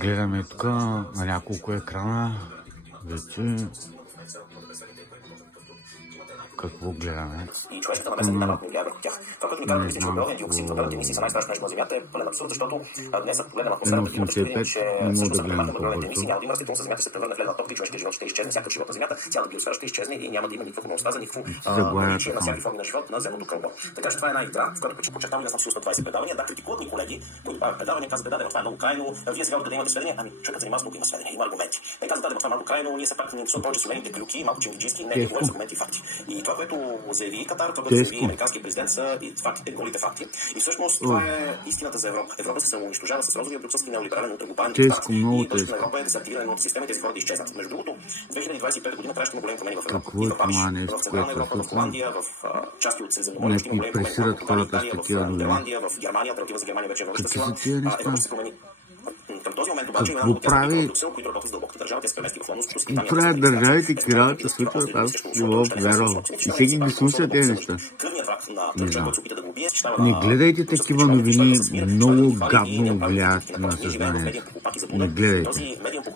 Гледаме тук на няколко екрана вече. Какво гледаме? И човешката намеса никак не влияе върху тях. Това, което ни казва критично въглеродния диоксид, въглеродните емисии са най-страшно нещо на Земята, е пълен абсурд, защото днес ако погледнем атмосферата, видим, че също за премахване на въглеродните емисии няма да има растителност, Земята се превърне в ледена топка и човешкият живот ще изчезне, всякакъв живот на Земята, цялата биосфера ще изчезне и няма да има никаква хомеостаза, никакво наличие на всякакви форми на живот на земното кълбо. Така че това е една игра, в която подчертавам, аз съм чувствал 20 предавания, да, критикуват ни колеги, които правят предавания, казват, да, това е много крайно, вие сега откъде имате сведения, ами човекът занимава с много има сведения, има аргументи. Те казват, да, това е малко крайно, ние се пак не интересуваме повече солените клюки, малко чингиджийски, не говорим с аргументи и факти. И това, което заяви Катар, това, което заяви американския президент, са и фактите, голите факти. И всъщност това е истината за Европа. Европа се самоунищожава с розовия брюкселски неолиберален ултраглобален диктат. И точно на Европа е дезактивиране на система и тези хора да изчезнат. Между другото, 2025 година трябваше да има големи промени в Европа. И в Париж, в Централна Европа, в Холандия, в части от Средиземноморието ще има големи промени в Италия, в Нидерландия, в Германия, алтернатива за Германия вече е вършата сила. Европа ще се промени. Към този момент обаче има много тясни Брюксел, които работят с дълбоката държава, те се премести в Лондон, защото там трябва държавите киралата случват, аз не мога вярвам. И всеки ги слуша тези неща. Не гледайте такива новини, много гадно влияят на съзнанието. Не гледайте.